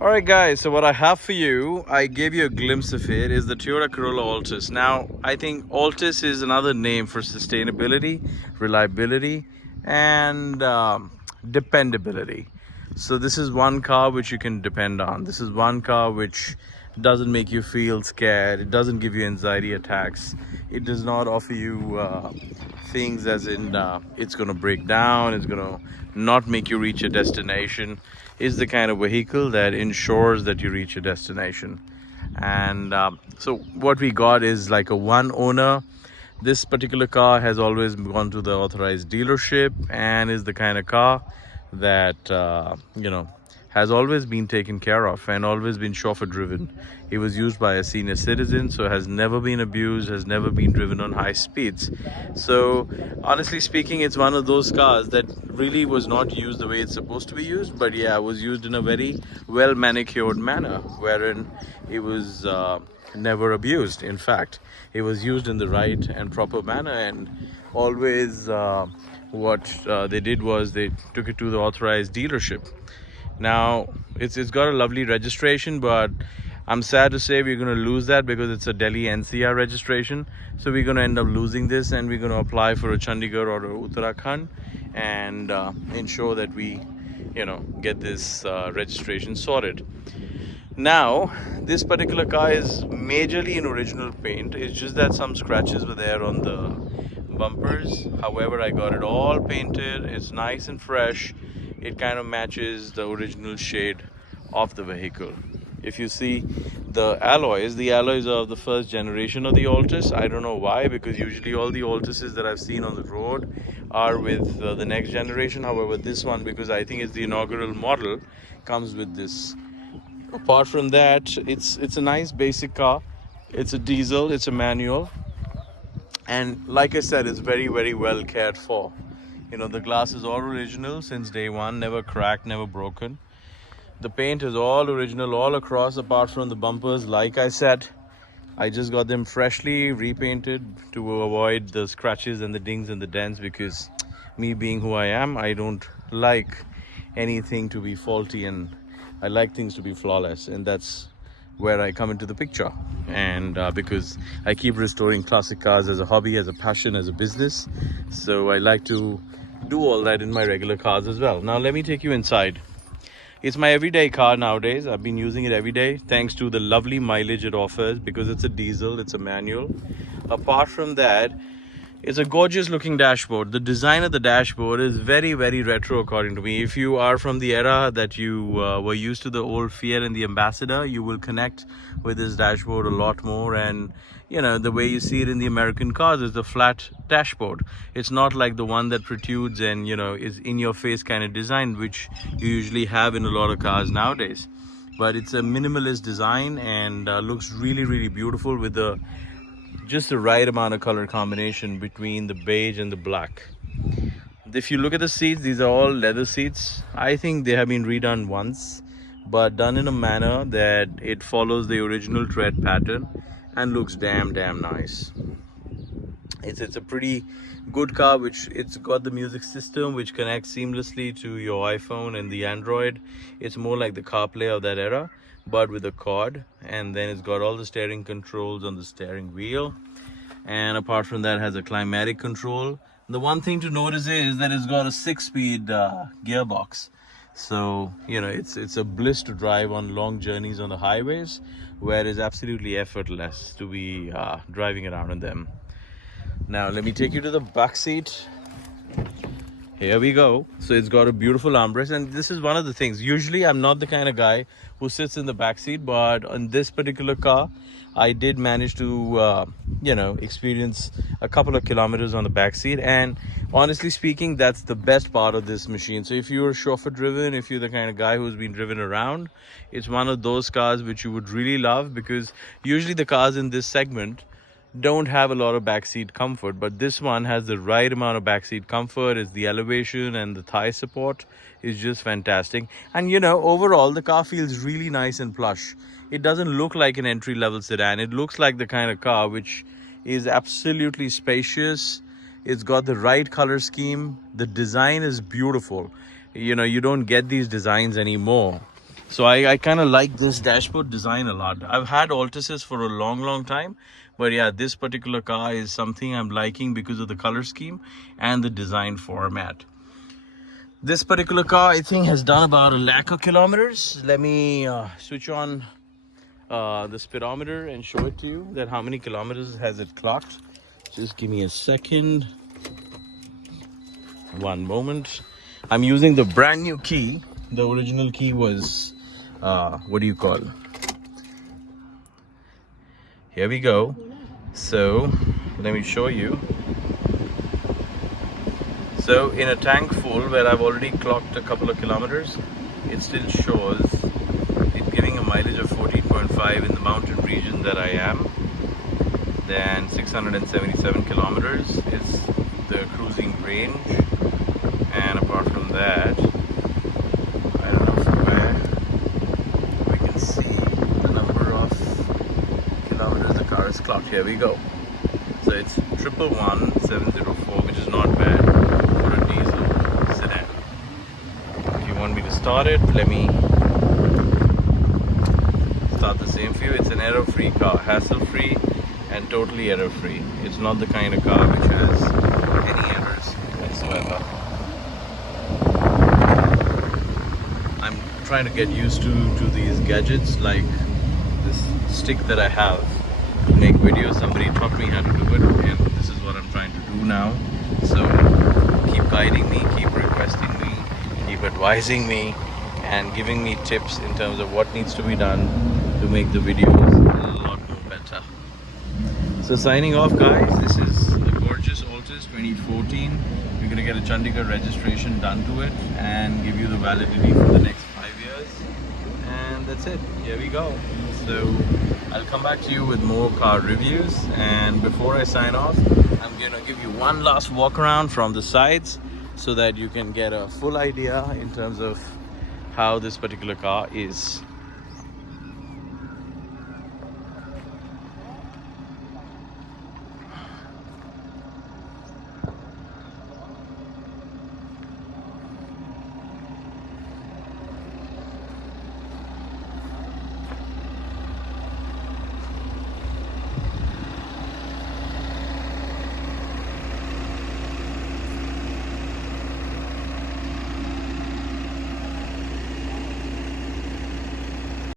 Alright guys, so what I have for you, I gave you a glimpse of it, is the Toyota Corolla Altis. Now, I think Altis is another name for sustainability, reliability, and dependability. So this is one car which you can depend on. This is one car which doesn't make you feel scared. It doesn't give you anxiety attacks. It does not offer you things as in it's going to break down, it's going to not make you reach a destination. Is the kind of vehicle that ensures that you reach a destination. And so what we got is like a one owner. This particular car has always gone to the authorized dealership and is the kind of car that has always been taken care of and always been chauffeur driven. It was used by a senior citizen, so has never been abused, has never been driven on high speeds. So honestly speaking, it's one of those cars that really was not used the way it's supposed to be used, but yeah, it was used in a very well manicured manner, wherein it was never abused. In fact, it was used in the right and proper manner, and always what they did was they took it to the authorized dealership. Now it's got a lovely registration, but I'm sad to say we're going to lose that because it's a Delhi NCR registration. So we're going to end up losing this, and we're going to apply for a Chandigarh or a Uttarakhand and ensure that we get this registration sorted. Now this particular car is majorly in original paint. It's just that some scratches were there on the bumpers. However, I got it all painted. It's nice and fresh. It kind of matches the original shade of the vehicle. If you see the alloys are of the first generation of the Altis. I don't know why, because usually all the Altises that I've seen on the road are with the next generation. However, this one, because I think it's the inaugural model, comes with this. Apart from that, it's a nice basic car. It's a diesel, it's a manual, and like I said, it's very well cared for. The glass is all original since day one, never cracked, never broken. The paint is all original all across, apart from the bumpers. Like I said, I just got them freshly repainted to avoid the scratches and the dings and the dents, because me being who I am, I don't like anything to be faulty, and I like things to be flawless, and that's where I come into the picture. And because I keep restoring classic cars as a hobby, as a passion, as a business, so I like to do all that in my regular cars as well. Now let me take you inside. It's my everyday car nowadays. I've been using it every day thanks to the lovely mileage it offers, because it's a diesel, it's a manual. Apart from that, it's a gorgeous looking dashboard. The design of the dashboard is very retro according to me. If you are from the era that you were used to the old Fiat and the Ambassador, you will connect with this dashboard a lot more. And the way you see it in the American cars is the flat dashboard. It's not like the one that protrudes and is in your face kind of design, which you usually have in a lot of cars nowadays. But it's a minimalist design and looks really beautiful, with just the right amount of color combination between the beige and the black. If you look at the seats, these are all leather seats. I think they have been redone once, but done in a manner that it follows the original tread pattern and looks damn nice. It's a pretty good car, which it's got the music system which connects seamlessly to your iPhone and the Android. It's more like the CarPlay of that era, but with a cord. And then it's got all the steering controls on the steering wheel, and apart from that, has a climatic control. The one thing to notice is that it's got a 6-speed gearbox, so it's a bliss to drive on long journeys on the highways, where it's absolutely effortless to be driving around in them. Now let me take you to the back seat. Here we go. So it's got a beautiful armrest, and this is one of the things. Usually I'm not the kind of guy who sits in the back seat, but on this particular car, I did manage to experience a couple of kilometers on the back seat. And honestly speaking, that's the best part of this machine. So if you're chauffeur driven, if you're the kind of guy who's been driven around, it's one of those cars which you would really love, because usually the cars in this segment don't have a lot of backseat comfort, but this one has the right amount of backseat comfort. Is the elevation and the thigh support is just fantastic. And overall the car feels really nice and plush. It doesn't look like an entry-level sedan. It looks like the kind of car which is absolutely spacious. It's got the right color scheme. The design is beautiful. You don't get these designs anymore. So I kind of like this dashboard design a lot. I've had Altises for a long time, but yeah, this particular car is something I'm liking because of the color scheme and the design format. This particular car, I think, has done about 1 lakh of kilometers. Let me switch on the speedometer and show it to you that how many kilometers has it clocked. Just give me a second. One moment. I'm using the brand new key. The original key was what do you call? Here we go. So let me show you. So in a tank full where I've already clocked a couple of kilometers, it still shows it giving a mileage of 14.5 in the mountain region that I am. Then 677 kilometers is the cruising range, and apart from that, I don't know from where we can see the number of kilometers the car is clocked. Here we go. So it's 111704, which is not bad for a diesel sedan. If you want me to start it, let me start the same for you. It's an error-free car, hassle-free and totally error-free. It's not the kind of car which has any errors whatsoever. I'm trying to get used to these gadgets, like this stick that I have to make videos. Somebody taught me how to do it, and this is what I'm trying to do now. So keep guiding me, keep requesting me, keep advising me, and giving me tips in terms of what needs to be done to make the videos a lot more better. So signing off, guys. This is the gorgeous Altis 2014. We're gonna get a Chandigarh registration done to it and give you the validity for the next 5 years. And that's it. Here we go. So I'll come back to you with more car reviews. And before I sign off, I'm gonna give you one last walk around from the sides so that you can get a full idea in terms of how this particular car is.